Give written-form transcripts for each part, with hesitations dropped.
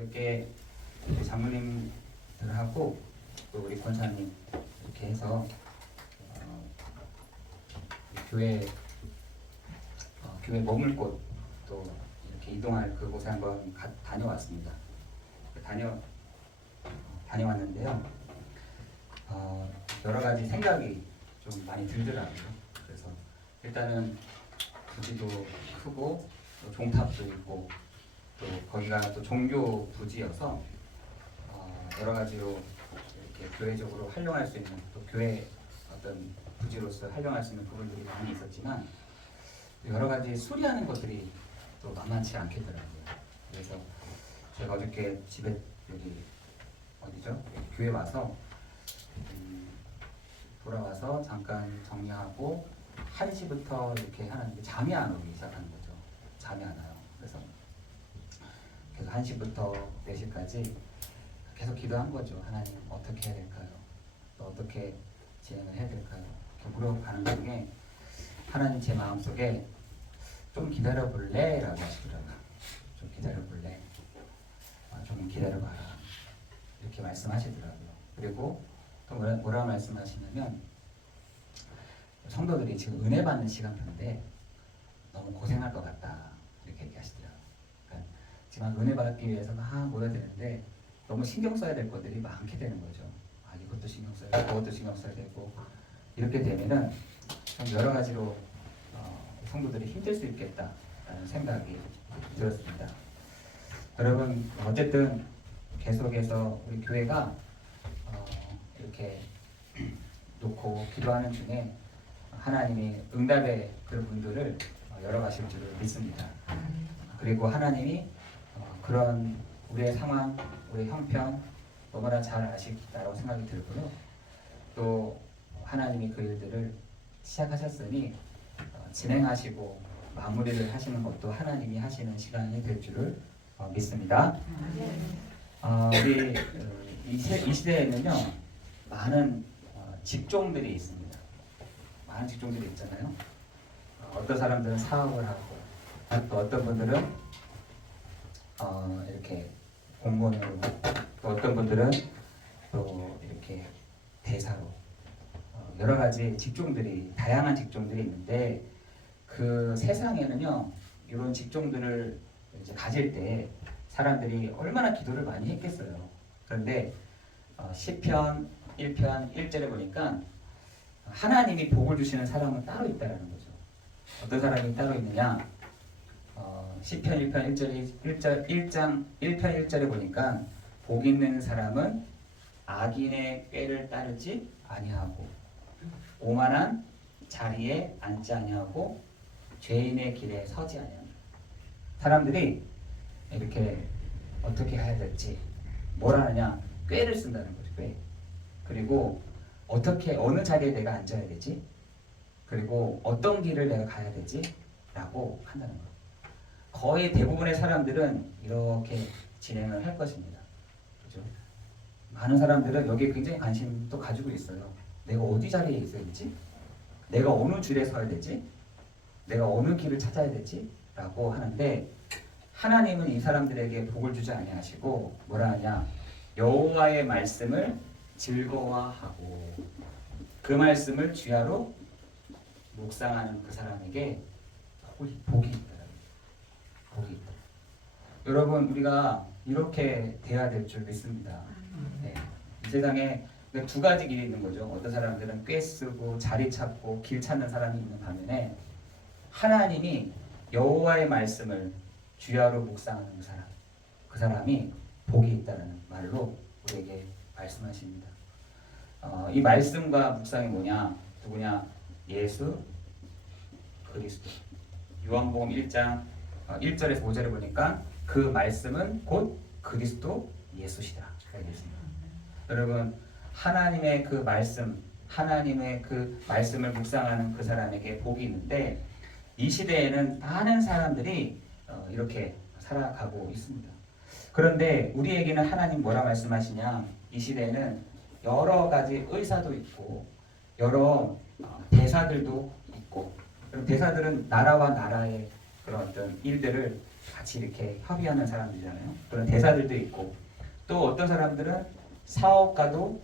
어저께 우리 장로님들하고 또 우리 권사님 이렇게 해서 교회 머물 곳 또 이렇게 이동할 그곳에 한번 다녀왔습니다. 다녀왔는데요. 여러 가지 생각이 좀 많이 들더라고요. 그래서 일단은 부지도 크고 또 종탑도 있고 또 거기가 또 종교 부지여서 여러 가지로 이렇게 교회적으로 활용할 수 있는 또 교회 어떤 부지로서 활용할 수 있는 부분들이 많이 있었지만 여러 가지 수리하는 것들이 또 만만치 않겠더라고요. 그래서 제가 어저께 집에 여기 어디죠? 교회 와서 돌아와서 잠깐 정리하고 1시부터 이렇게 하는데 잠이 안 오기 시작하는 거죠. 잠이 안 와요. 그래서 계속 1시부터 4시까지 계속 기도한 거죠. 하나님 어떻게 해야 될까요? 또 어떻게 진행을 해야 될까요? 이렇게 물어가는 중에 하나님 제 마음속에 좀 기다려볼래? 라고 하시더라고요. 좀 기다려볼래? 좀 기다려봐라. 이렇게 말씀하시더라고요. 그리고 또 뭐라고 말씀하시냐면 성도들이 지금 은혜 받는 시간표인데 너무 고생할 것 같다. 이렇게 얘기하시더라고요. 그러니까 지금 은혜 받기 위해서 막 모여야 되는데 너무 신경 써야 될 것들이 많게 되는 거죠. 이것도 신경 써야 되고 그것도 신경 써야 되고 이렇게 되면은 좀 여러 가지로 성도들이 힘들 수 있겠다라는 생각이 들었습니다. 여러분 어쨌든 계속해서 우리 교회가 이렇게 놓고 기도하는 중에 하나님이 응답의 그 분들을 열어가실 줄을 믿습니다. 그리고 하나님이 그런 우리의 상황, 우리의 형편 너무나 잘 아시다라고 생각이 들고요. 또 하나님이 그 일들을 시작하셨으니 진행하시고 마무리를 하시는 것도 하나님이 하시는 시간이 될 줄을 믿습니다. 우리 이 시대에는요 많은 직종들이 있습니다. 많은 직종들이 있잖아요. 어떤 사람들은 사업을 하고 또 어떤 분들은 이렇게 공무원으로 또 어떤 분들은 또 이렇게 대사로 여러 가지 직종들이 다양한 직종들이 있는데 그 세상에는요 이런 직종들을 이제 가질 때 사람들이 얼마나 기도를 많이 했겠어요. 그런데 시편 1편 1절에 보니까 하나님이 복을 주시는 사람은 따로 있다는 거죠. 어떤 사람이 따로 있느냐? 시편 1편 1장 1편 1절에 보니까 복 있는 사람은 악인의 꾀를 따르지 아니하고 오만한 자리에 앉지 아니하고 죄인의 길에 서지 아니합니다. 사람들이 이렇게 어떻게 해야 될지 뭘 하느냐? 꾀를 쓴다는 거죠. 꾀. 그리고 어떻게 어느 자리에 내가 앉아야 되지? 그리고 어떤 길을 내가 가야 되지? 라고 한다는 거예요. 거의 대부분의 사람들은 이렇게 진행을 할 것입니다. 그죠? 많은 사람들은 여기에 굉장히 관심도 가지고 있어요. 내가 어디 자리에 있어야 되지? 내가 어느 줄에 서야 되지? 내가 어느 길을 찾아야 되지? 라고 하는데 하나님은 이 사람들에게 복을 주지 아니하시고 뭐라 하냐? 여호와의 말씀을 즐거워하고 그 말씀을 주야로 묵상하는 그 사람에게 복이 있다. 복이 있다. 여러분 우리가 이렇게 돼야 될 줄 믿습니다. 네. 이 세상에 두 가지 길이 있는 거죠. 어떤 사람들은 꾀 쓰고 자리 찾고 길 찾는 사람이 있는 반면에 하나님이 여호와의 말씀을 주야로 묵상하는 그 사람이 복이 있다는 말로 우리에게 말씀하십니다. 이 말씀과 묵상이 뭐냐? 누구냐? 예수 그리스도. 요한복음 1장 1절에서 5절에 보니까 그 말씀은 곧 그리스도 예수시다. 여러분 하나님의 그 말씀, 하나님의 그 말씀을 묵상하는 그 사람에게 복이 있는데 이 시대에는 많은 사람들이 이렇게 살아가고 있습니다. 그런데 우리에게는 하나님 뭐라 말씀하시냐? 이 시대에는 여러 가지 의사도 있고 여러 대사들도 있고 대사들은 나라와 나라의 그런 어떤 일들을 같이 이렇게 협의하는 사람들이잖아요. 그런 대사들도 있고 또 어떤 사람들은 사업가도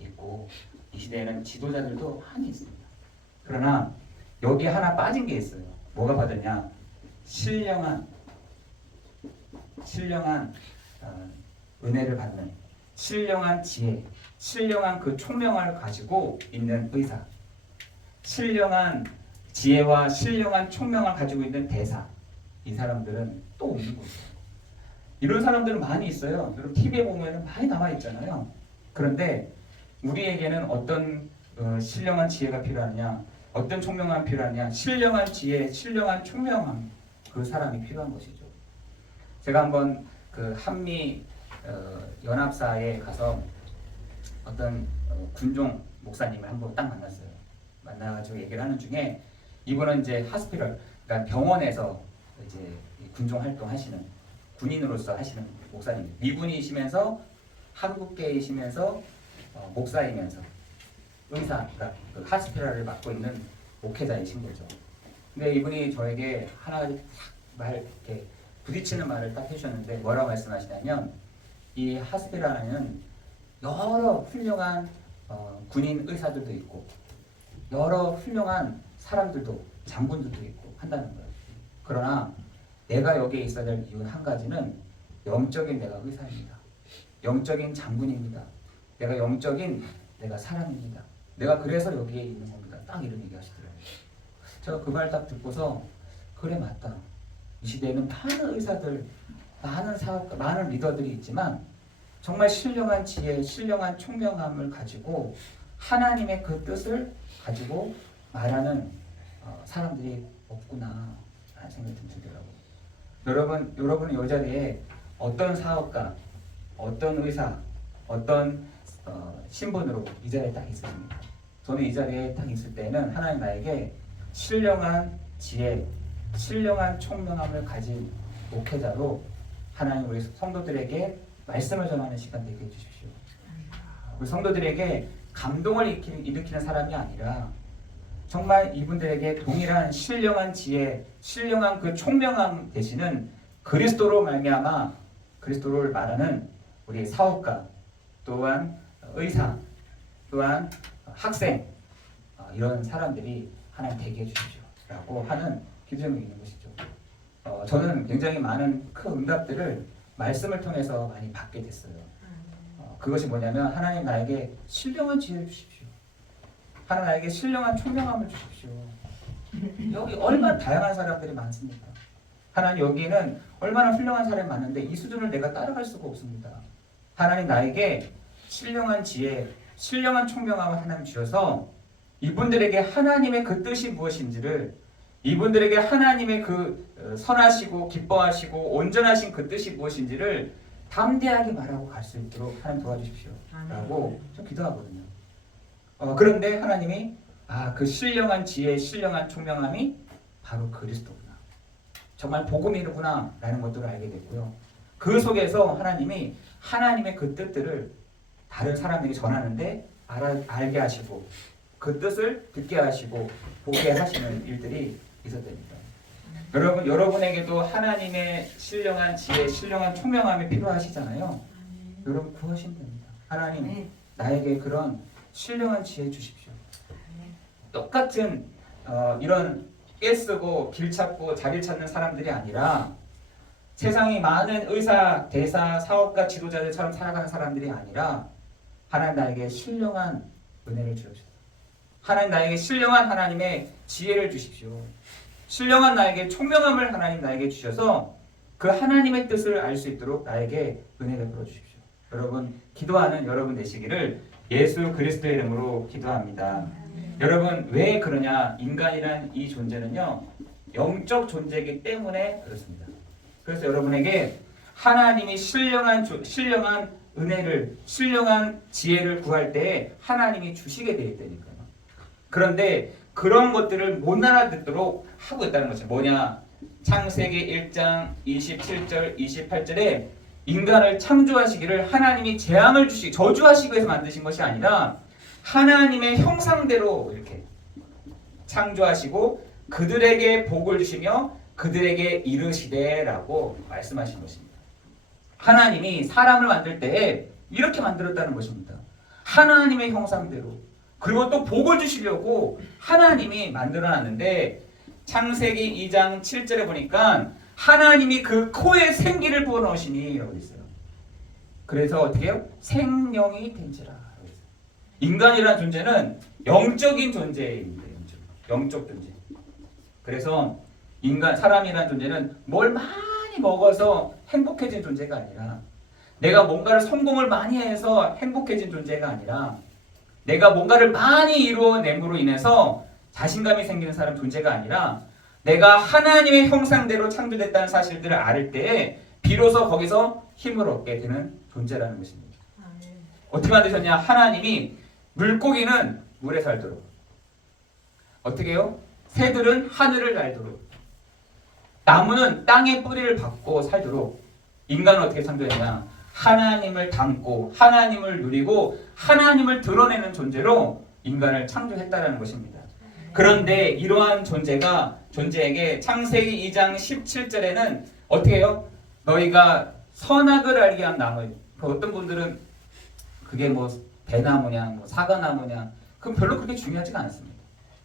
있고 이 시대에는 지도자들도 많이 있습니다. 그러나 여기 하나 빠진 게 있어요. 뭐가 빠졌냐? 신령한 은혜를 받는 신령한 지혜, 신령한 그 총명을 가지고 있는 의사, 신령한 지혜와 신령한 총명을 가지고 있는 대사, 이 사람들은 또 없는 거죠. 이런 사람들은 많이 있어요. 여러분 TV에 보면 많이 나와 있잖아요. 그런데 우리에게는 어떤 신령한 지혜가 필요하냐, 어떤 총명함이 필요하냐, 신령한 지혜, 신령한 총명함, 그 사람이 필요한 것이죠. 제가 한번 그 한미 연합사에 가서 어떤 군종 목사님을 한번 딱 만났어요. 만나가지고 얘기를 하는 중에 이분은 이제 하스피럴, 그러니까 병원에서 이제 군종 활동하시는 군인으로서 하시는 목사님, 미군이시면서 한국계이시면서 목사이면서 의사, 그러니까 그 하스피럴을 맡고 있는 목회자이신 거죠. 근데 이분이 저에게 하나가지 이렇게 부딪히는 말을 딱 해주셨는데 뭐라고 말씀하시냐면 이 하스피럴에는 여러 훌륭한 군인 의사들도 있고 여러 훌륭한 사람들도 장군들도 있고 한다는 거예요. 그러나 내가 여기에 있어야 될 이유 한 가지는 영적인 내가 의사입니다. 영적인 장군입니다. 내가 영적인 내가 사람입니다. 내가 그래서 여기에 있는 겁니다. 딱 이런 얘기 하시더라고요. 제가 그 말 딱 듣고서 그래 맞다. 이 시대에는 많은 의사들, 많은 사업가, 많은 리더들이 있지만 정말 신령한 지혜, 신령한 총명함을 가지고 하나님의 그 뜻을 가지고 말하는 사람들이 없구나 라는 생각이 들더라고요. 여러분은 이 자리에 어떤 사업가, 어떤 의사, 어떤 신분으로 이 자리에 딱 있으십니까? 저는 이 자리에 딱 있을 때는 하나님 나에게 신령한 지혜, 신령한 총명함을 가진 목회자로 하나님 우리 성도들에게 말씀을 전하는 시간 되게 해주십시오. 우리 성도들에게 감동을 일으키는 사람이 아니라 정말 이분들에게 동일한 신령한 지혜, 신령한 그 총명함 되시는 그리스도로 말미암아 그리스도를 말하는 우리 사업가, 또한 의사, 또한 학생, 이런 사람들이 하나님 되게 해주십시오 라고 하는 기도점이 있는 것이죠. 저는 굉장히 많은 큰 응답들을 말씀을 통해서 많이 받게 됐어요. 그것이 뭐냐면 하나님 나에게 신령한 지혜를 주십시오. 하나님 나에게 신령한 총명함을 주십시오. 여기 얼마나 다양한 사람들이 많습니까? 하나님 여기에는 얼마나 훌륭한 사람이 많은데 이 수준을 내가 따라갈 수가 없습니다. 하나님 나에게 신령한 지혜, 신령한 총명함을 하나님 주셔서 이분들에게 하나님의 그 뜻이 무엇인지를, 이분들에게 하나님의 그 선하시고 기뻐하시고 온전하신 그 뜻이 무엇인지를 담대하게 말하고 갈 수 있도록 하나님 도와주십시오 라고 좀 기도하거든요. 그런데 하나님이 그 신령한 지혜, 신령한 총명함이 바로 그리스도구나, 정말 복음이구나 라는 것들을 알게 됐고요. 그 속에서 하나님이 하나님의 그 뜻들을 다른 사람에게 전하는데 알게 하시고 그 뜻을 듣게 하시고 보게 하시는 일들이 있었답니다. 여러분에게도 하나님의 신령한 지혜, 신령한 총명함이 필요하시잖아요. 여러분 구하시면 됩니다. 하나님 나에게 그런 신령한 지혜 주십시오. 똑같은 이런 깨쓰고 길 찾고 자리 찾는 사람들이 아니라 세상이 많은 의사, 대사, 사업가, 지도자들처럼 살아가는 사람들이 아니라 하나님 나에게 신령한 은혜를 주십시오. 하나님 나에게 신령한 하나님의 지혜를 주십시오. 신령한 나에게 총명함을 하나님 나에게 주셔서 그 하나님의 뜻을 알 수 있도록 나에게 은혜를 베풀어 주십시오. 여러분 기도하는 여러분 되시기를 예수 그리스도의 이름으로 기도합니다. 여러분 왜 그러냐? 인간이란 이 존재는요 영적 존재이기 때문에 그렇습니다. 그래서 여러분에게 하나님이 신령한 은혜를, 신령한 지혜를 구할 때 하나님이 주시게 되어 있다니까요. 그런데 그런 것들을 못 알아듣도록 하고 있다는 것이 뭐냐? 창세기 1장 27절 28절에 인간을 창조하시기를 하나님이 재앙을 주시기, 저주하시기 위해서 만드신 것이 아니라 하나님의 형상대로 이렇게 창조하시고 그들에게 복을 주시며 그들에게 이르시되라고 말씀하신 것입니다. 하나님이 사람을 만들 때 이렇게 만들었다는 것입니다. 하나님의 형상대로. 그리고 또 복을 주시려고 하나님이 만들어놨는데 창세기 2장 7절에 보니까 하나님이 그 코에 생기를 부어넣으시니 라고 있어요. 그래서 어떻게 해요? 생명이 된지라. 인간이라는 존재는 영적인 존재입니다. 영적 존재. 그래서 사람이라는 존재는 뭘 많이 먹어서 행복해진 존재가 아니라 내가 뭔가를 성공을 많이 해서 행복해진 존재가 아니라 내가 뭔가를 많이 이루어냄으로 인해서 자신감이 생기는 사람 존재가 아니라 내가 하나님의 형상대로 창조됐다는 사실들을 알 때에 비로소 거기서 힘을 얻게 되는 존재라는 것입니다. 어떻게 만드셨냐? 하나님이 물고기는 물에 살도록, 어떻게 해요? 새들은 하늘을 날도록, 나무는 땅의 뿌리를 받고 살도록 인간은 어떻게 창조했냐? 하나님을 닮고 하나님을 누리고 하나님을 드러내는 존재로 인간을 창조했다는 것입니다. 그런데 이러한 존재에게 창세기 2장 17절에는 어떻게 해요? 너희가 선악을 알게 한 나무. 어떤 분들은 그게 뭐 대나무냐 뭐 사과나무냐 그건 별로 그렇게 중요하지가 않습니다.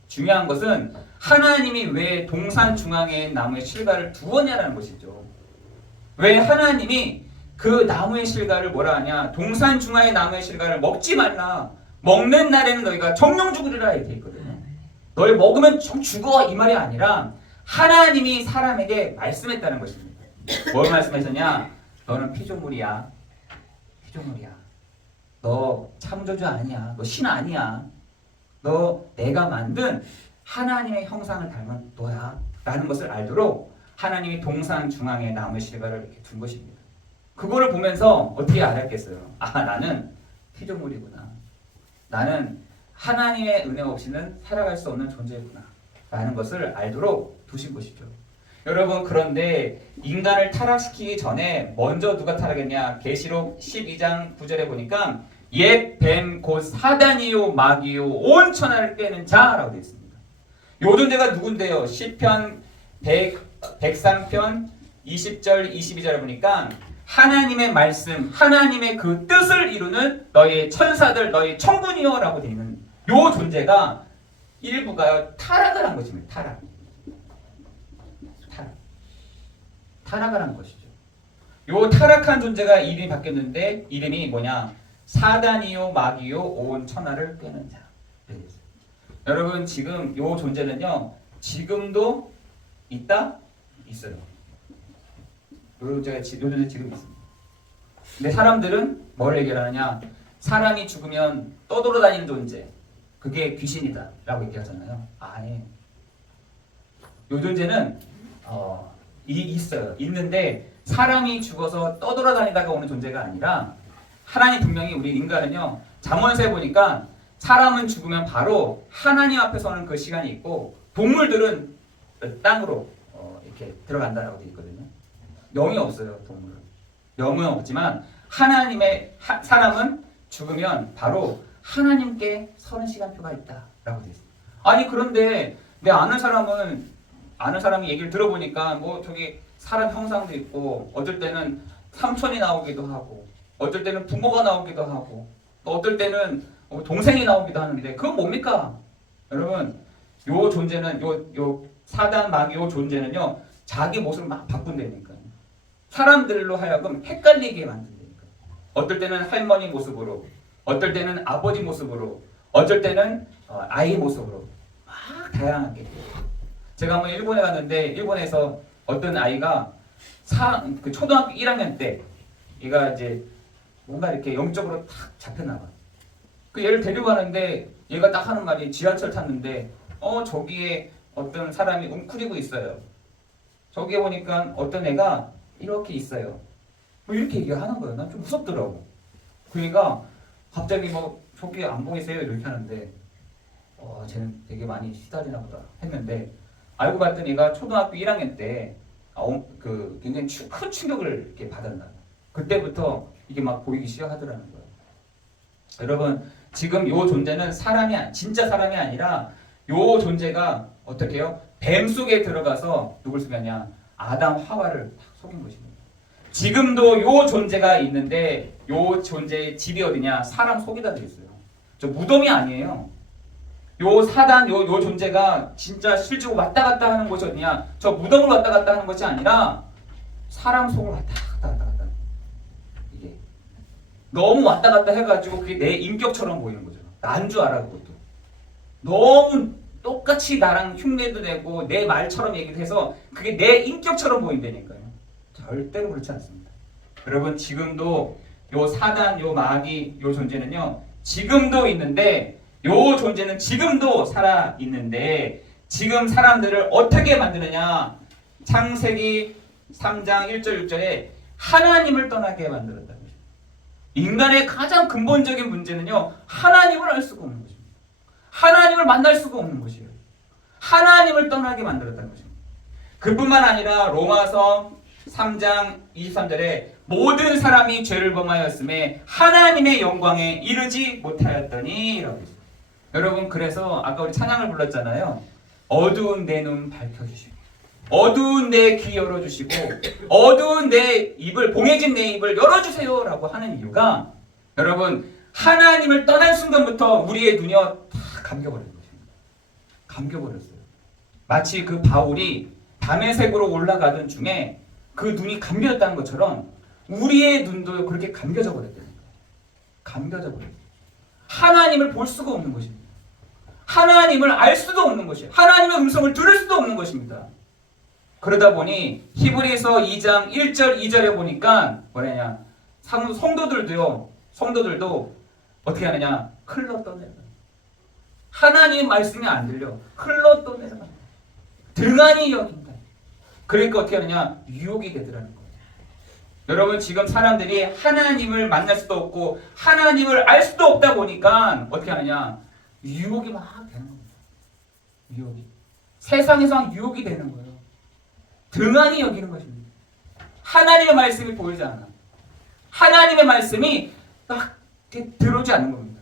중요한 것은 하나님이 왜 동산 중앙에 나무의 실과를 두었냐라는 것이죠. 왜 하나님이 그 나무의 실과를 뭐라 하냐? 동산 중앙의 나무의 실과를 먹지 말라. 먹는 날에는 너희가 정령 죽으리라 이렇게 있거든요. 너희 먹으면 죽어 이 말이 아니라 하나님이 사람에게 말씀했다는 것입니다. 뭘 말씀하셨냐? 너는 피조물이야. 피조물이야. 너 창조주 아니야. 너 신 아니야. 너 내가 만든 하나님의 형상을 닮은 너야. 라는 것을 알도록 하나님이 동산 중앙에 나무의 실과를 이렇게 둔 것입니다. 그거를 보면서 어떻게 알았겠어요? 아, 나는 피조물이구나. 나는 하나님의 은혜 없이는 살아갈 수 없는 존재구나. 라는 것을 알도록 두신 것이죠. 여러분, 그런데 인간을 타락시키기 전에 먼저 누가 타락했냐? 계시록 12장 9절에 보니까 옛 뱀 곧 사단이요 마귀요 온 천하를 꿰는 자라고 되어 있습니다. 요 존재가 누군데요? 시편 103편 20절 22절에 보니까 하나님의 말씀, 하나님의 그 뜻을 이루는 너희 천사들, 너희 천군이요 라고 되어 있는 요 존재가 일부가요 타락을 한 것입니다. 타락을 한 것이죠. 요 타락한 존재가 이름이 바뀌었는데 이름이 뭐냐? 사단이요 마귀요 온 천하를 꿰는 자. 여러분, 지금 요 존재는요 지금도 있어요. 요 존재 지금 있습니다. 근데 사람들은 뭘 얘기하느냐? 사람이 죽으면 떠돌아다니는 존재, 그게 귀신이다 라고 얘기하잖아요. 아니에요. 요 존재는 있어요. 있는데 사람이 죽어서 떠돌아다니다가 오는 존재가 아니라 하나님 분명히 우리 인간은요 잠언서에 보니까 사람은 죽으면 바로 하나님 앞에 서는 그 시간이 있고 동물들은 땅으로 이렇게 들어간다라고 되어 있거든요. 영이 없어요. 동물은 영은 없지만 사람은 죽으면 바로 하나님께 서는 시간표가 있다라고 되어 있어요. 아니 그런데 내 아는 사람이 얘기를 들어보니까 뭐 저기 사람 형상도 있고 어쩔 때는 삼촌이 나오기도 하고 어쩔 때는 부모가 나오기도 하고 또 어떨 때는 동생이 나오기도 하는데 그건 뭡니까? 여러분, 요 존재는 요 사단 마귀 요 존재는요 자기 모습을 막 바꾼다니까요. 사람들로 하여금 헷갈리게 만든다니까. 어떨 때는 할머니 모습으로, 어떨 때는 아버지 모습으로, 어쩔 때는 아이 모습으로 막 다양하게. 제가 한번 일본에 갔는데 일본에서 어떤 아이가 그 초등학교 1학년 때 얘가 이제 뭔가 이렇게 영적으로 탁 잡혔나 봐. 그 얘를 데리고 가는데 얘가 딱 하는 말이 지하철 탔는데 저기에 어떤 사람이 웅크리고 있어요. 저기에 보니까 어떤 애가 이렇게 있어요. 뭐 이렇게 얘기를 하는 거예요. 난 좀 무섭더라고. 그러니까 갑자기 뭐 저기 안 보이세요? 이렇게 하는데 쟤는 되게 많이 시달리나 보다 했는데 알고 봤더니 얘가 초등학교 1학년 때 그 굉장히 큰 충격을 이렇게 받았나. 그때부터 이게 막 보이기 시작하더라는 거예요. 여러분, 지금 요 존재는 진짜 사람이 아니라 요 존재가 어떻게 해요? 뱀 속에 들어가서 누굴 속였냐? 아담 하와를 속인 것입니다. 지금도 요 존재가 있는데 요 존재의 집이 어디냐? 사람 속에다 되어 있어요. 저 무덤이 아니에요. 요 사단 요 존재가 진짜 실제로 왔다 갔다 하는 곳이 어디냐? 저 무덤을 왔다 갔다 하는 것이 아니라 사람 속을 왔다 갔다 이게 너무 왔다 갔다 해가지고 그게 내 인격처럼 보이는 거죠. 난 줄 알아 그것도. 너무 똑같이 나랑 흉내도 내고 내 말처럼 얘기를 해서 그게 내 인격처럼 보인다니까요. 절대로 그렇지 않습니다. 여러분 지금도 요 사단 요 마귀 요 존재는요 지금도 있는데 요 존재는 지금도 살아 있는데 지금 사람들을 어떻게 만드느냐? 창세기 3장 1절 6절에 하나님을 떠나게 만들었다는 거죠. 인간의 가장 근본적인 문제는요 하나님을 알 수가 없는 것입니다. 하나님을 만날 수가 없는 것이에요. 하나님을 떠나게 만들었다는 것입니다. 그뿐만 아니라 로마서 3장 23절에 모든 사람이 죄를 범하였음에 하나님의 영광에 이르지 못하였더니 라고 했어요. 여러분 그래서 아까 우리 찬양을 불렀잖아요. 어두운 내 눈 밝혀주시고 어두운 내 귀 열어주시고 어두운 내 입을 봉해진 내 입을 열어주세요 라고 하는 이유가 여러분 하나님을 떠난 순간부터 우리의 눈이요 다 감겨버린 것입니다. 감겨버렸어요. 마치 그 바울이 다메섹으로 올라가던 중에 그 눈이 감겨졌다는 것처럼 우리의 눈도 그렇게 감겨져 버렸다는 거예요. 감겨져 버렸어요. 하나님을 볼 수가 없는 것입니다. 하나님을 알 수도 없는 것이에요. 하나님의 음성을 들을 수도 없는 것입니다. 그러다 보니 히브리서 2장 1절 2절에 보니까 뭐냐냐 성도들도 어떻게 하느냐 흘러 떠내려. 하나님 말씀이 안 들려. 흘러 떠내려. 등한히 여긴다. 그러니까 어떻게 하느냐 유혹이 되더라는 거예요. 여러분 지금 사람들이 하나님을 만날 수도 없고 하나님을 알 수도 없다 보니까 어떻게 하느냐 유혹이 막 되는 겁니다. 유혹이 세상에서 유혹이 되는 거예요. 등한히 여기는 것입니다. 하나님의 말씀이 보이지 않아. 하나님의 말씀이 딱 들어오지 않는 겁니다.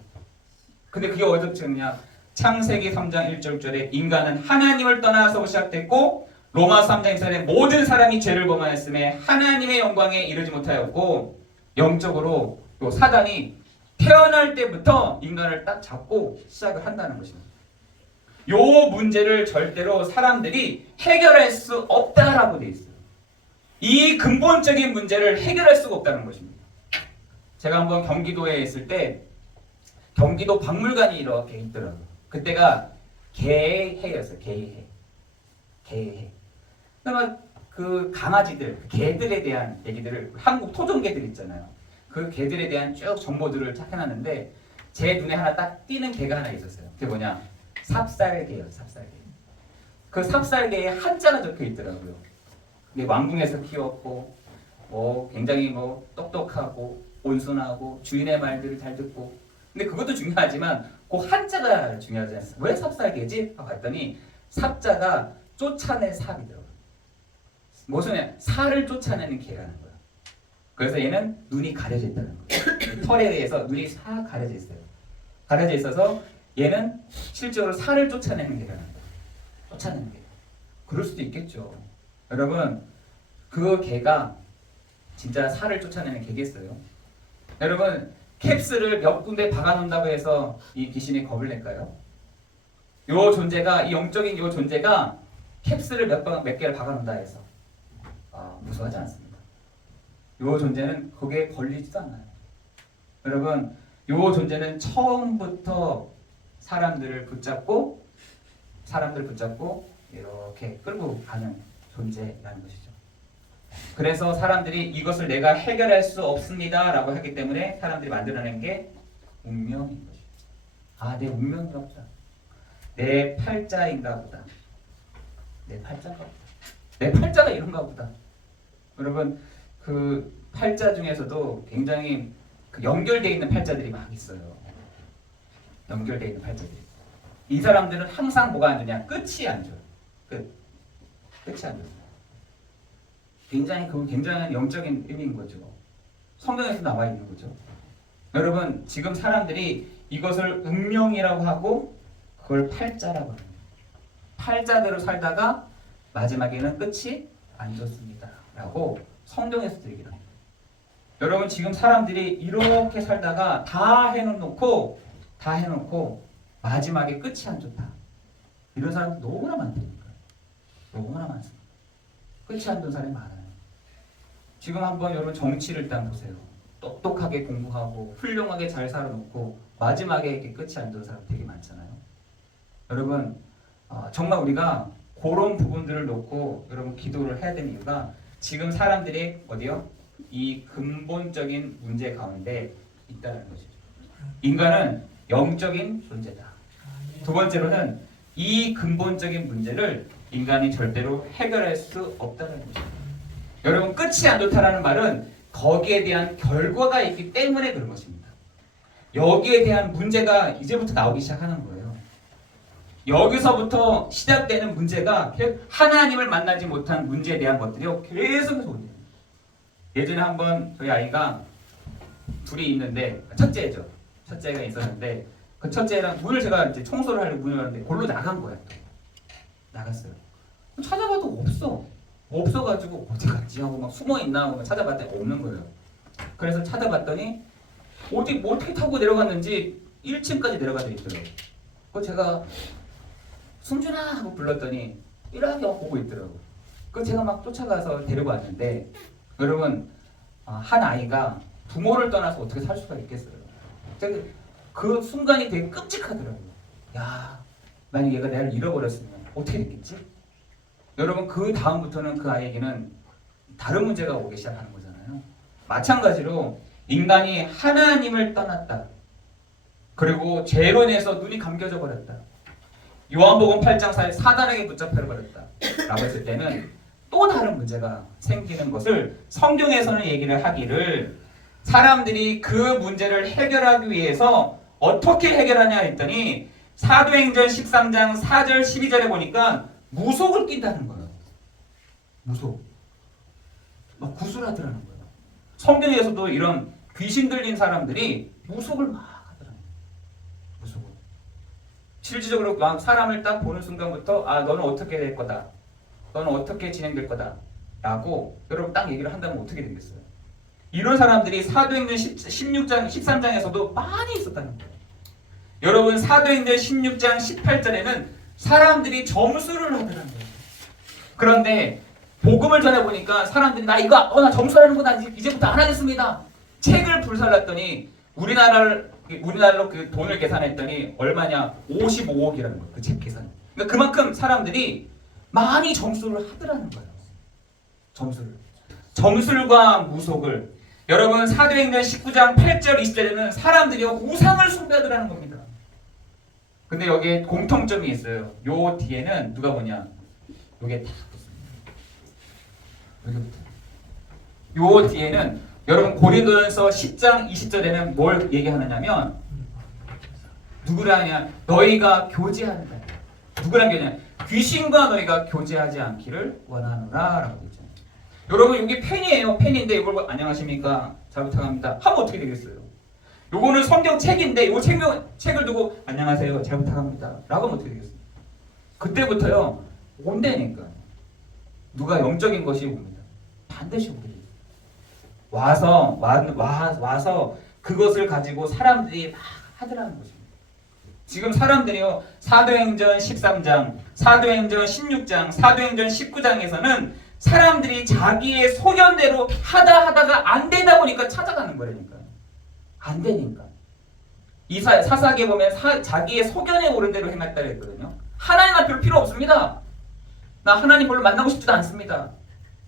근데 그게 어디서 오냐? 창세기 3장 1절 6절에 인간은 하나님을 떠나서 시작됐고 로마 3장 2절에 모든 사람이 죄를 범하였음에 하나님의 영광에 이르지 못하였고 영적으로 또 사단이 태어날 때부터 인간을 딱 잡고 시작을 한다는 것입니다. 요 문제를 절대로 사람들이 해결할 수 없다라고 되어 있어요. 이 근본적인 문제를 해결할 수가 없다는 것입니다. 제가 한번 경기도에 있을 때 경기도 박물관이 이렇게 있더라고요. 그때가 개해였어요. 개해. 그러면 그 강아지들, 개들에 대한 얘기들을 한국 토종개들 있잖아요. 그 개들에 대한 쭉 정보들을 딱 해놨는데 제 눈에 하나 딱 띄는 개가 하나 있었어요. 그게 뭐냐? 삽살개예요. 삽살개. 그 삽살개에 한자가 적혀 있더라고요. 근데 왕궁에서 키웠고 굉장히 똑똑하고 온순하고 주인의 말들을 잘 듣고 근데 그것도 중요하지만 그 한자가 중요하지 않습니까? 왜 삽살개지? 봤더니 삽자가 쫓아낼 삽이더라고요. 무슨 살을 쫓아내는 개라는 거야. 그래서 얘는 눈이 가려져 있다는 거예요. 털에 의해서 눈이 싹 가려져 있어요. 가려져 있어서 얘는 실제로 살을 쫓아내는 개라는 거예요. 쫓아내는 개. 그럴 수도 있겠죠. 여러분 그 개가 진짜 살을 쫓아내는 개겠어요. 여러분 캡슐을 몇 군데 박아놓는다고 해서 이 귀신이 겁을 낼까요? 요 존재가 이 영적인 요 존재가 캡슐을 몇 개를 박아놓는다 해서 무서워하지 않습니다. 요 존재는 거기에 걸리지도 않아요. 여러분 요 존재는 처음부터 사람들을 붙잡고 이렇게 끌고 가는 존재라는 것이죠. 그래서 사람들이 이것을 내가 해결할 수 없습니다 라고 하기 때문에 사람들이 만들어낸 게 운명인 것이죠. 내 운명인가 보다. 내 팔자인가 보다. 내 팔자인가 보다. 내 팔자가 이런가 보다. 여러분 그 팔자 중에서도 굉장히 연결되어 있는 팔자들이 막 있어요. 연결되어 있는 팔자들이. 이 사람들은 항상 뭐가 안 좋냐? 끝이 안 좋아요. 끝이 안 좋아요. 굉장한 영적인 의미인 거죠. 성경에서 나와 있는 거죠. 여러분 지금 사람들이 이것을 운명이라고 하고 그걸 팔자라고 합니다. 팔자대로 살다가 마지막에는 끝이 안 좋습니다. 라고 성경에서도 얘기를 합니다. 여러분 지금 사람들이 이렇게 살다가 다 해놓고 마지막에 끝이 안 좋다. 이런 사람 너무나 많다니까요. 너무나 많습니다. 끝이 안 좋은 사람이 많아요. 지금 한번 여러분 정치를 일단 보세요. 똑똑하게 공부하고 훌륭하게 잘 살아놓고 마지막에 이렇게 끝이 안 좋은 사람 되게 많잖아요. 여러분 정말 우리가 그런 부분들을 놓고 여러분 기도를 해야 되는 이유가 지금 사람들이 어디요? 이 근본적인 문제 가운데 있다는 것이죠. 인간은 영적인 존재다. 두 번째로는 이 근본적인 문제를 인간이 절대로 해결할 수 없다는 것입니다. 여러분 끝이 안 좋다라는 말은 거기에 대한 결과가 있기 때문에 그런 것입니다. 여기에 대한 문제가 이제부터 나오기 시작하는 거예요. 여기서부터 시작되는 문제가 하나님을 만나지 못한 문제에 대한 것들이 계속해서 옵니다. 예전에 한번 저희 아이가 둘이 있는데 첫째가 있었는데 그 첫째랑 문을 제가 이제 청소를 하려고 문을 열었는데 골로 나간 거야. 나갔어요. 찾아봐도 없어가지고 어디 갔지 하고 막 숨어 있나 하고 찾아봤더니 없는 거예요. 그래서 찾아봤더니 어떻게 타고 내려갔는지 1층까지 내려가져 있더라고요. 그래서 제가 승준아 하고 불렀더니 이렇게 보고 있더라고요. 그래서 제가 막 쫓아가서 데리고 왔는데 여러분 한 아이가 부모를 떠나서 어떻게 살 수가 있겠어요. 제가 그 순간이 되게 끔찍하더라고요. 야, 만약 얘가 나를 잃어버렸으면 어떻게 됐겠지? 여러분 그 다음부터는 그 아이에게는 다른 문제가 오기 시작하는 거잖아요. 마찬가지로 인간이 하나님을 떠났다. 그리고 죄로 인해서 눈이 감겨져 버렸다. 요한복음 8장 4에 사단에게 붙잡혀 버렸다. 라고 했을 때는 또 다른 문제가 생기는 것을 성경에서는 얘기를 하기를 사람들이 그 문제를 해결하기 위해서 어떻게 해결하냐 했더니 사도행전 13장 4절 12절에 보니까 무속을 낀다는 거예요. 무속. 막 구슬하더라는 거예요. 성경에서도 이런 귀신 들린 사람들이 무속을 막 하더라고요. 무속을. 실질적으로 막 사람을 딱 보는 순간부터 너는 어떻게 될 거다. 너는 어떻게 진행될 거다. 라고 여러분 딱 얘기를 한다면 어떻게 되겠어요? 이런 사람들이 사도행전 16장, 13장에서도 많이 있었다는 거예요. 여러분 사도행전 16장 18절에는 사람들이 점수를 하더라는 거예요. 그런데 복음을 전해보니까 사람들이 나 점수하는 거 나 이제부터 안 하겠습니다. 책을 불살랐더니 우리나라로 그 돈을 계산했더니 얼마냐? 55억이라는 거예요. 그 책 계산. 그러니까 그만큼 사람들이 많이 점수를 하더라는 거예요. 점술과 무속을. 여러분 사도행전 19장 8절 20절에는 사람들이 우상을 숭배하더라는 겁니다. 근데 여기에 공통점이 있어요. 요 뒤에는 누가 보냐? 요게 다 붙습니다. 요 뒤에는 여러분 고린도전서 10장 20절에는 뭘 얘기하느냐면 누구라냐? 너희가 교제하는다. 누구랑 교제냐? 귀신과 너희가 교제하지 않기를 원하노라 라고 되어 있잖아요. 여러분 여기 펜이에요. 펜인데 이걸 안녕하십니까? 잘 부탁합니다. 하면 어떻게 되겠어요? 요거는 성경 책인데 요 책을 두고 안녕하세요. 잘 부탁합니다. 라고 하면 어떻게 되겠어요? 그때부터요. 온다니까. 누가 영적인 것이 옵니다. 반드시 오게 돼요. 와서 그것을 가지고 사람들이 막 하더라는 것입니다. 지금 사람들이요. 사도행전 13장, 사도행전 16장, 사도행전 19장에서는 사람들이 자기의 소견대로 하다가 안 되다 보니까 찾아가는 거라니까요. 안 되니까. 이 사사기에 보면 자기의 소견에 오른 대로 행했다 그랬거든요. 하나님 앞에 필요 없습니다. 나 하나님 별로 만나고 싶지도 않습니다.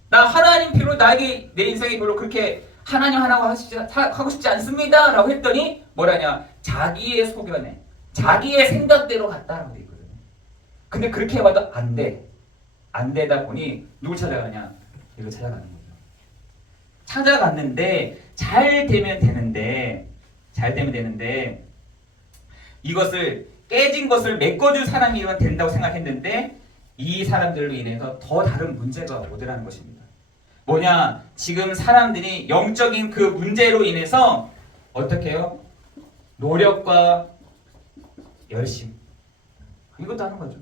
나 하나님 필요 나에게 내 인생에 별로 그렇게 하나님 하나고 하고 싶지 않습니다. 라고 했더니 뭐라냐? 자기의 소견에 자기의 생각대로 갔다라고 돼 있거든요. 근데 그렇게 해봐도 안 돼. 안 되다 보니 누굴 찾아가냐? 이걸 찾아가는 거죠. 찾아갔는데 잘 되면 되는데 이것을 깨진 것을 메꿔줄 사람이면 된다고 생각했는데 이 사람들로 인해서 더 다른 문제가 오더라는 것입니다. 뭐냐? 지금 사람들이 영적인 그 문제로 인해서 어떻게 해요? 노력과 열심 이것도 하는 거죠.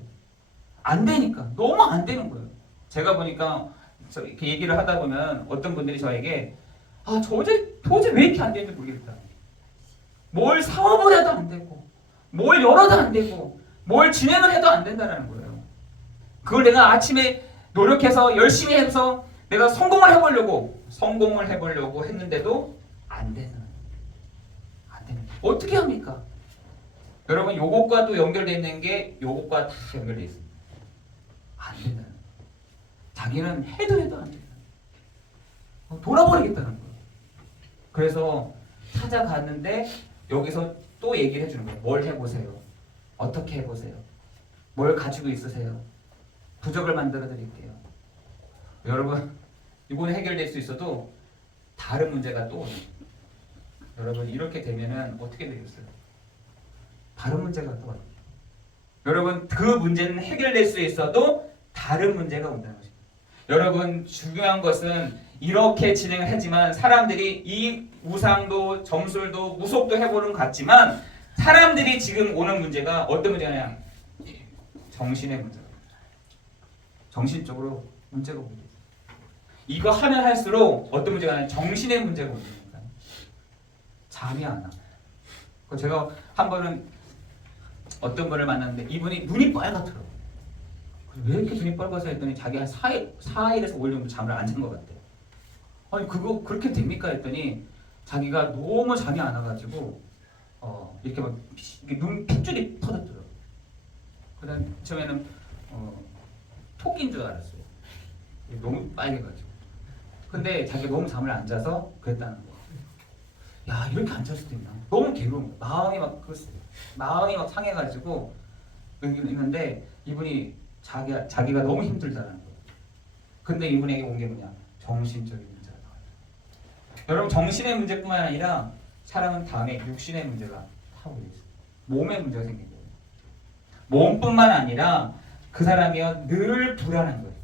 안 되니까. 너무 안 되는 거예요. 제가 보니까 이렇게 얘기를 하다 보면 어떤 분들이 저에게 도저히 왜 이렇게 안 되는지 모르겠다. 뭘 사업을 해도 안 되고, 뭘 열어도 안 되고, 뭘 진행을 해도 안 된다는 거예요. 그걸 내가 아침에 노력해서 열심히 해서 내가 성공을 해보려고 했는데도 안 되는. 어떻게 합니까? 여러분, 요것과도 연결되어 있는 게 요것과 다 연결되어 있습니다. 안 된다는 거예요. 자기는 해도 안 된다는 거예요. 돌아버리겠다는 거예요. 그래서 찾아갔는데 여기서 또 얘기를 해주는 거예요. 뭘 해보세요. 어떻게 해보세요. 뭘 가지고 있으세요. 부적을 만들어 드릴게요. 여러분, 이번에 해결될 수 있어도 다른 문제가 또 오는 거예요. 여러분, 이렇게 되면은 어떻게 되겠어요? 다른 문제가 또 와요. 여러분, 그 문제는 해결될 수 있어도 다른 문제가 온다는 것입니다. 여러분, 중요한 것은 이렇게 진행을 하지만 사람들이 이 우상도 점술도 무속도 해보는 것 같지만 사람들이 지금 오는 문제가 어떤 문제냐? 정신의 문제가. 정신적으로 문제가 오는 거예요. 이거 하면 할수록 어떤 문제가 아니라 정신의 문제가 오는 거예요. 잠이 안 와. 제가 한 번은 어떤 분을 만났는데 이분이 눈이 빨갛더라고요. 왜 이렇게 눈이 빨갛어 했더니 자기 한 4일에서 5일 정도 잠을 안 잔 것 같대요. 아니 그거 그렇게 됩니까 했더니 자기가 너무 잠이 안 와가지고 이렇게 막 눈 핏줄이 터졌더라고요. 그다음 처음에는 토끼인 줄 알았어요. 너무 빨개가지고. 근데 자기가 너무 잠을 안 자서 그랬다는 거예요. 야, 이렇게 안 잘 수도 있나? 너무 괴로운 거예요. 마음이 막 상해가지고 있는데 이분이 자기가 너무 힘들다는 거예요. 근데 이분에게 온 게 뭐냐? 정신적인 문제가 나와요. 여러분, 정신의 문제뿐만 아니라 사람은 다음에 육신의 문제가 타오르게 있어요. 몸의 문제가 생긴 거예요. 몸뿐만 아니라 그 사람이요 늘 불안한 거예요.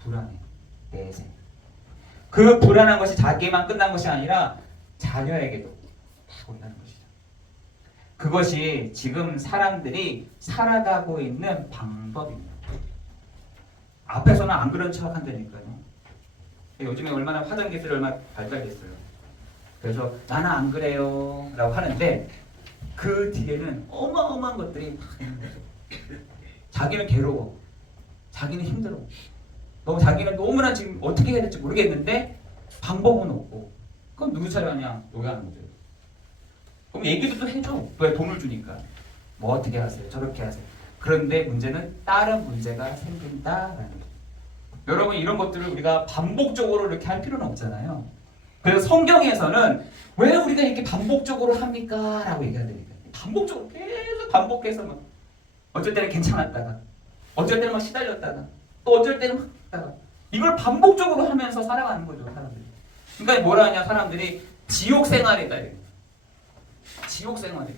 불안해. 내생. 그 불안한 것이 자기만 끝난 것이 아니라 자녀에게도 다 온다는 것이죠. 그것이 지금 사람들이 살아가고 있는 방법입니다. 앞에서는 안 그런 척 한다니까요. 요즘에 얼마나 화장 기술이 얼마나 발달됐어요. 그래서 나는 안 그래요 라고 하는데 그 뒤에는 어마어마한 것들이 다 있는 거죠. 자기는 괴로워. 자기는 힘들어. 자기는 너무나 지금 어떻게 해야 될지 모르겠는데 방법은 없고 그럼 누구 차례하냐? 요구하는 거죠. 그럼 얘기도 또 해줘. 왜 돈을 주니까. 뭐 어떻게 하세요? 저렇게 하세요. 그런데 문제는 다른 문제가 생긴다라는 거죠. 여러분, 이런 것들을 우리가 반복적으로 이렇게 할 필요는 없잖아요. 그래서 성경에서는 왜 우리가 이렇게 반복적으로 합니까? 라고 얘기하니까 반복적으로 계속 반복해서 막 어쩔 때는 괜찮았다가 어쩔 때는 막 시달렸다가 또 어쩔 때는 막 했다가 이걸 반복적으로 하면서 살아가는 거죠, 사람들이. 그러니까 뭐라 하냐, 사람들이 지옥 생활이다. 지옥 생활이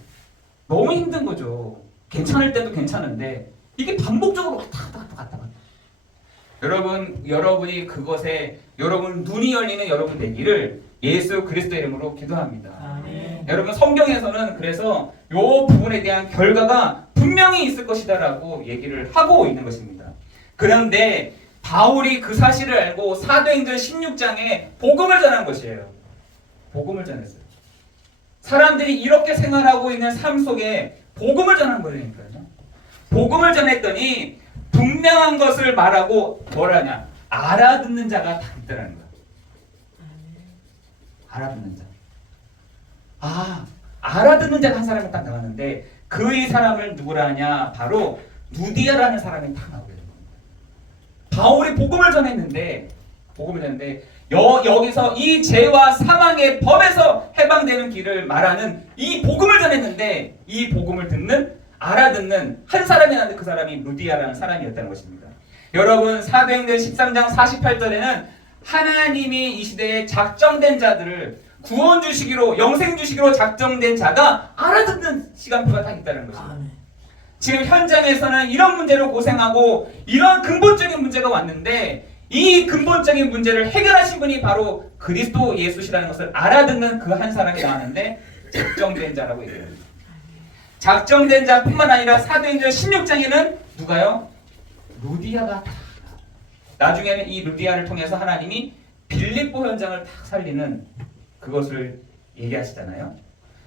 너무 힘든 거죠. 괜찮을 때도 괜찮은데 이게 반복적으로 갔다. 여러분이 그것에 여러분 눈이 열리는 여러분 되기를 예수 그리스도의 이름으로 기도합니다. 아멘. 여러분, 성경에서는 그래서 이 부분에 대한 결과가 분명히 있을 것이다라고 얘기를 하고 있는 것입니다. 그런데 바울이 그 사실을 알고 사도행전 16장에 복음을 전한 것이에요. 복음을 전했어요. 사람들이 이렇게 생활하고 있는 삶 속에 복음을 전한 거라니까요. 복음을 전했더니 분명한 것을 말하고 뭐라냐? 알아듣는 자가 다 있다는 거야. 알아듣는 자. 알아듣는 자가 한 사람이 딱 나왔는데 그 사람을 누구라 하냐? 바로 누디아라는 사람이 딱 나오게 됩니다. 바울이 복음을 전했는데 여기서 이 죄와 사망의 법에서 해방되는 길을 말하는 이 복음을 전했는데 이 복음을 알아듣는 한 사람이 나는데 그 사람이 루디아라는 사람이었다는 것입니다. 여러분, 사도행전 13장 48절에는 하나님이 이 시대에 작정된 자들을 구원 주시기로, 영생 주시기로 작정된 자가 알아듣는 시간표가 다 있다는 것입니다. 지금 현장에서는 이런 문제로 고생하고 이런 근본적인 문제가 왔는데 이 근본적인 문제를 해결하신 분이 바로 그리스도 예수시라는 것을 알아듣는 그 한 사람이 나왔는데 작정된 자라고 얘기합니다. 작정된 자뿐만 아니라 사도행전 16장에는 누가요? 루디아가 딱 나중에는 이 루디아를 통해서 하나님이 빌립보 현장을 딱 살리는 그것을 얘기하시잖아요.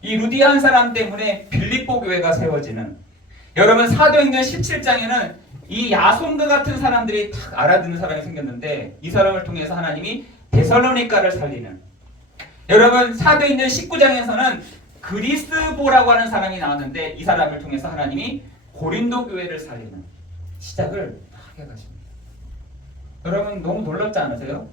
이 루디아 한 사람 때문에 빌립보 교회가 세워지는, 여러분 사도행전 17장에는 이 야손과 같은 사람들이 딱 알아듣는 사람이 생겼는데 이 사람을 통해서 하나님이 데살로니가를 살리는, 여러분 사도행전 19장에서는 그리스보라고 하는 사람이 나왔는데 이 사람을 통해서 하나님이 고린도 교회를 살리는 시작을 막 해가십니다. 여러분 너무 놀랍지 않으세요?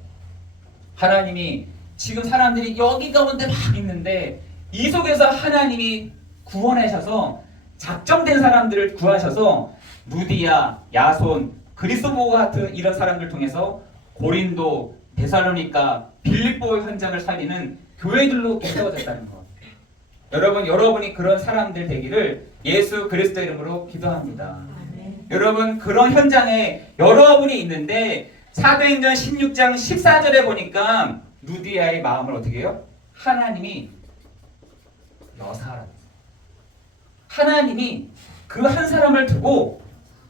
하나님이 지금 사람들이 여기 가운데 막 있는데 이 속에서 하나님이 구원하셔서 작정된 사람들을 구하셔서 루디아, 야손, 그리스보 같은 이런 사람들 통해서 고린도, 데살로니가, 빌립보 현장을 살리는 교회들로 세워졌다는 것. 여러분, 여러분이 그런 사람들 되기를 예수 그리스도 이름으로 기도합니다. 여러분 그런 현장에 여러분이 있는데 사도행전 16장 14절에 보니까 루디아의 마음을 어떻게 해요? 하나님이 여사하라. 하나님이 그 한 사람을 두고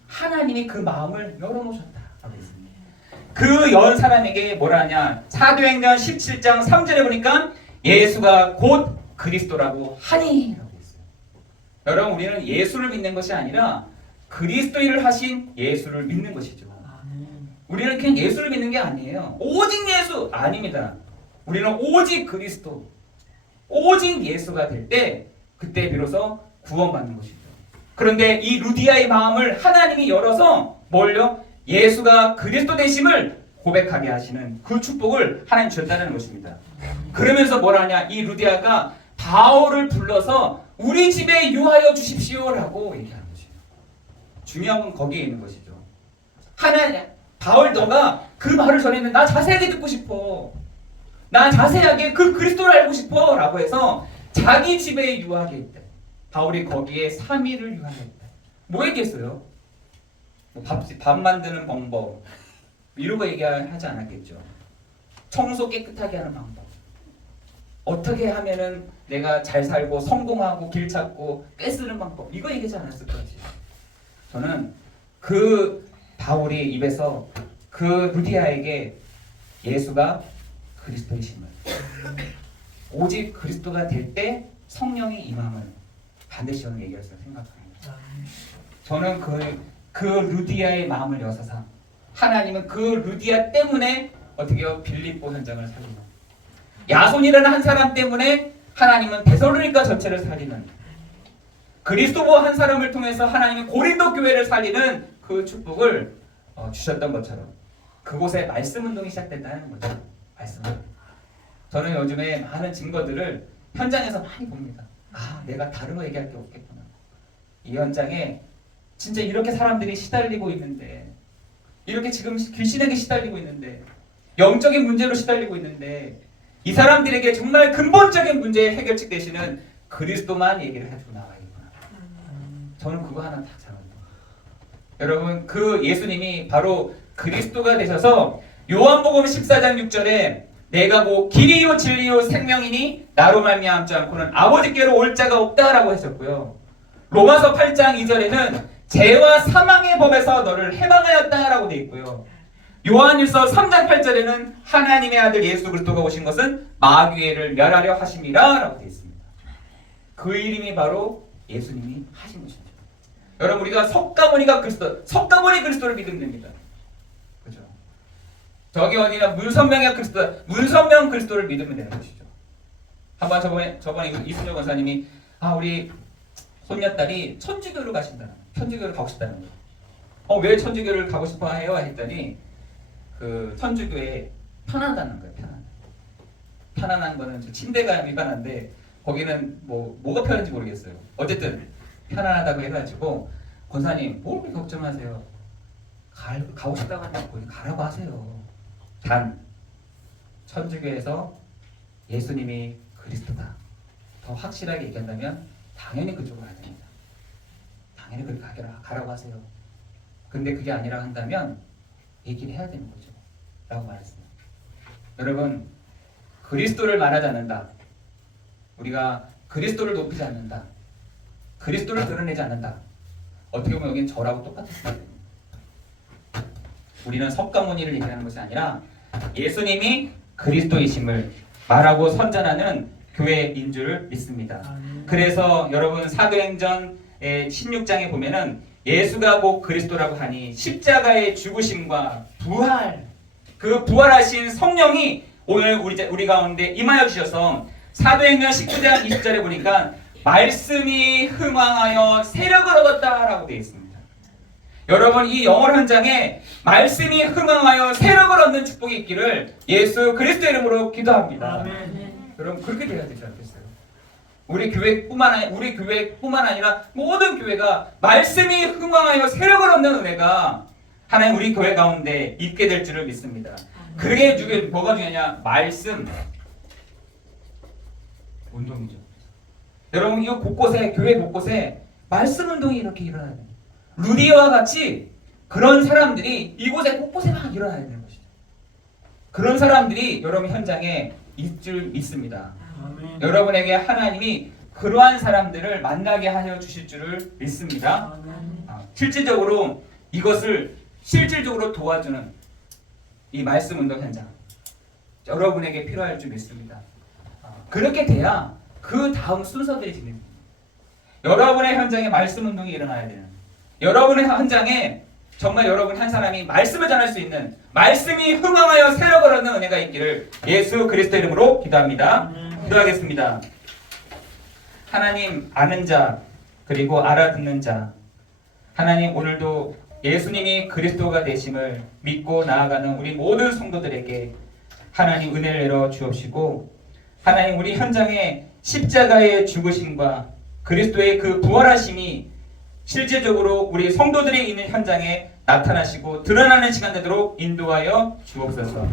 하나님이 그 마음을 열어놓으셨다. 그 연 사람에게 뭐라 하냐? 사도행전 17장 3절에 보니까 예수가 곧 그리스도라고 하니 라고 했어요. 여러분 우리는 예수를 믿는 것이 아니라 그리스도 일을 하신 예수를 믿는 것이죠. 우리는 그냥 예수를 믿는 게 아니에요. 오직 예수 아닙니다. 우리는 오직 그리스도, 오직 예수가 될 때 그때 비로소 구원받는 것이죠. 그런데 이 루디아의 마음을 하나님이 열어서 뭘요? 예수가 그리스도 되심을 고백하게 하시는 그 축복을 하나님 주셨다는 것입니다. 그러면서 뭐라 하냐? 이 루디아가 바울을 불러서 우리 집에 유하여 주십시오라고 얘기하는 것이에요. 중요한 건 거기에 있는 것이죠. 하나님, 바울 너가 그 말을 전했는데 나 자세하게 듣고 싶어. 나 자세하게 그 그리스도를 알고 싶어 라고 해서 자기 집에 유하게 했대. 바울이 거기에 3일을 유하했다. 뭐 얘기했어요? 뭐 밥 만드는 방법 이런 거 얘기하지 않았겠죠. 청소 깨끗하게 하는 방법, 어떻게 하면은 내가 잘 살고 성공하고 길 찾고 꽤 쓰는 방법, 이거 얘기하지 않았을 거지. 저는 그 바울이 입에서 그 루디아에게 예수가 그리스도이심을, 오직 그리스도가 될 때 성령이 임함을 반드시 저는 얘기했어요. 생각합니다. 저는 그 루디아의 마음을 여서서 하나님은 그 루디아 때문에 어떻게 해요? 빌립보 현장을 살리는, 야손이라는 한 사람 때문에 하나님은 데살로니가 전체를 살리는, 그리스도보 한 사람을 통해서 하나님은 고린도 교회를 살리는 그 축복을 주셨던 것처럼 그곳에 말씀 운동이 시작된다는 거죠. 말씀. 저는 요즘에 많은 증거들을 현장에서 많이 봅니다. 아, 내가 다른 거 얘기할 게 없겠구나. 이 현장에 진짜 이렇게 사람들이 시달리고 있는데, 이렇게 지금 귀신에게 시달리고 있는데, 영적인 문제로 시달리고 있는데, 이 사람들에게 정말 근본적인 문제의 해결책 되시는 그리스도만 얘기를 해주고 나와야겠구나. 저는 그거 하나 딱 잡았어요. 여러분 그 예수님이 바로 그리스도가 되셔서 요한복음 14장 6절에 내가 곧 길이요 진리요 생명이니 나로 말미암지 않고는 아버지께로 올 자가 없다라고 하셨고요. 로마서 8장 2절에는 죄와 사망의 법에서 너를 해방하였다라고 되어 있고요. 요한일서 3장 8절에는 하나님의 아들 예수 그리스도가 오신 것은 마귀를 멸하려 하심이라 라고 되어 있습니다. 그 이름이 바로 예수님이 하신 것이죠. 여러분 우리가 석가모니가 그리스도, 석가모니 그리스도를 믿으면 됩니다. 그렇죠? 저기 어디나 문선명의 그리스도, 문선명 그리스도를 믿으면 되는 것이죠. 한번 저번에 이순여 권사님이 우리 손녀딸이 천주교를 가신다는, 천주교를 가고 싶다는 거예요. 왜 천주교를 가고 싶어 해요? 했더니 그 천주교에 편하다는 거예요. 편안한 거는 침대가 미반한데 거기는 뭐가 편한지 모르겠어요. 어쨌든 편안하다고 해가지고 권사님 뭘 그렇게 걱정하세요? 가고 싶다고 하면 거기 가라고 하세요. 단 천주교에서 예수님이 그리스도다 더 확실하게 얘기한다면 당연히 그쪽으로 가야 됩니다. 당연히 그렇게 가라고 하세요. 근데 그게 아니라 한다면 얘기를 해야 되는 거죠. 라고 말했습니다. 여러분 그리스도를 말하지 않는다, 우리가 그리스도를 높이지 않는다, 그리스도를 드러내지 않는다, 어떻게 보면 여기는 저라고 똑같은 생각입니다. 우리는 석가모니를 얘기하는 것이 아니라 예수님이 그리스도이심을 말하고 선전하는 교회인 줄 믿습니다. 그래서 여러분 사도행전 16장에 보면은 예수가 곧 그리스도라고 하니 십자가의 죽으심과 부활, 그 부활하신 성령이 오늘 우리 가운데 임하여 주셔서 사도행전 19장 20절에 보니까 말씀이 흥왕하여 세력을 얻었다라고 되어 있습니다. 여러분 이 영월 현장에 말씀이 흥왕하여 세력을 얻는 축복이 있기를 예수 그리스도 이름으로 기도합니다. 아멘. 여러분 그렇게 돼야 되지 않겠어요? 우리 교회뿐만 아니라 모든 교회가 말씀이 흥왕하여 세력을 얻는 은혜가 하나님 우리 교회 가운데 있게 될 줄을 믿습니다. 그게 뭐가 중요하냐? 말씀 운동이죠. 여러분 이거 곳곳에 교회 곳곳에 말씀 운동이 이렇게 일어나야 돼요. 루디와 같이 그런 사람들이 이곳에 곳곳에 막 일어나야 되는 것이죠. 그런 사람들이 여러분 현장에 있을 줄 믿습니다. 아멘. 여러분에게 하나님이 그러한 사람들을 만나게 하여 주실 줄을 믿습니다. 아멘. 실질적으로 이것을 실질적으로 도와주는 이 말씀 운동 현장 여러분에게 필요할 줄 믿습니다. 그렇게 돼야 그 다음 순서들이 진행됩니다. 여러분의 현장에 말씀 운동이 일어나야 되는, 여러분의 현장에 정말 여러분 한 사람이 말씀을 전할 수 있는, 말씀이 흥왕하여 세력을 얻는 은혜가 있기를 예수 그리스도 이름으로 기도합니다. 기도하겠습니다. 하나님 아는 자 그리고 알아듣는 자, 하나님 오늘도 예수님이 그리스도가 되심을 믿고 나아가는 우리 모든 성도들에게 하나님 은혜를 내려 주옵시고, 하나님 우리 현장에 십자가의 죽으심과 그리스도의 그 부활하심이 실제적으로 우리 성도들이 있는 현장에 나타나시고 드러나는 시간 되도록 인도하여 주옵소서.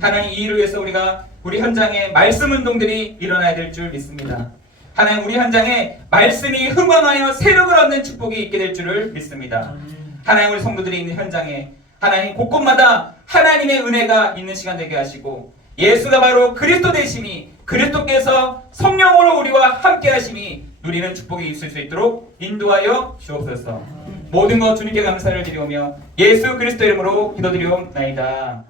하나님 이 일을 위해서 우리가 우리 현장에 말씀 운동들이 일어나야 될 줄 믿습니다. 하나님 우리 현장에 말씀이 흥왕하여 세력을 얻는 축복이 있게 될 줄을 믿습니다. 하나님 우리 성도들이 있는 현장에 하나님 곳곳마다 하나님의 은혜가 있는 시간 되게 하시고, 예수가 바로 그리스도 되심이, 그리스도께서 성령으로 우리와 함께 하심이 누리는 축복이 있을 수 있도록 인도하여 주옵소서. 모든 것 주님께 감사를 드리오며 예수 그리스도 이름으로 기도드리옵나이다.